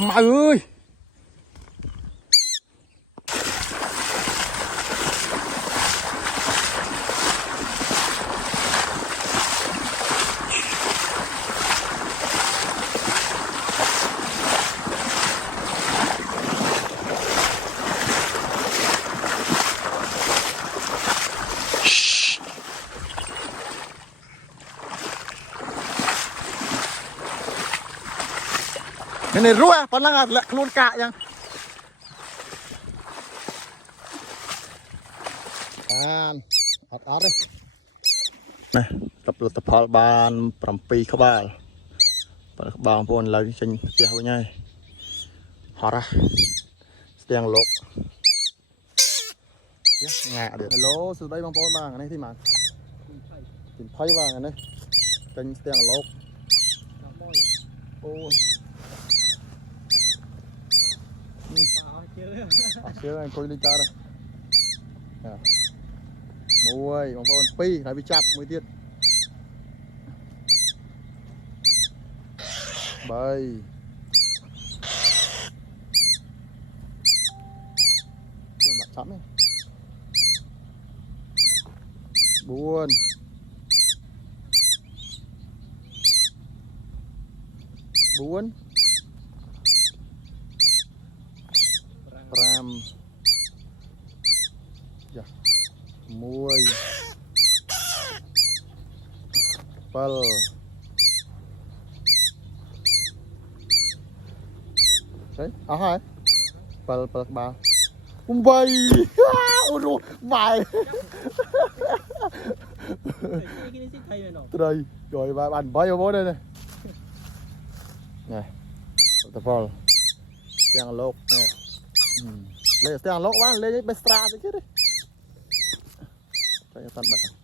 Mày ơi. Này rua, còn đang là luôn cả nhá. Ọt đi. Này, tập hợp bàn 7 các bạn. Bang pun lagi trên tia với nhau. Họ ra. Stiang lốc. Ngạ được. Hello, từ đây bang pun bang này thì mà. Tìm thấy vàng này. Trên stiang lốc. Ôi. Chưa anh coi đi cha đây. Mùi bang pun pi lại bị chặt mùi tiết. Bay. Mặt chấm ấy. Buồn. Buồn. Ram. Dạ. Mùi. Pal. Đấy, hai. Pal ba. Bay. Ôi đồ, vài. Từ đây, rồi bạn bay vào đây này. Này. Tập vào. Stiang lốc nè. Lấy stiang lốc quá, lấy bestra chứ đi. Đây tận bật.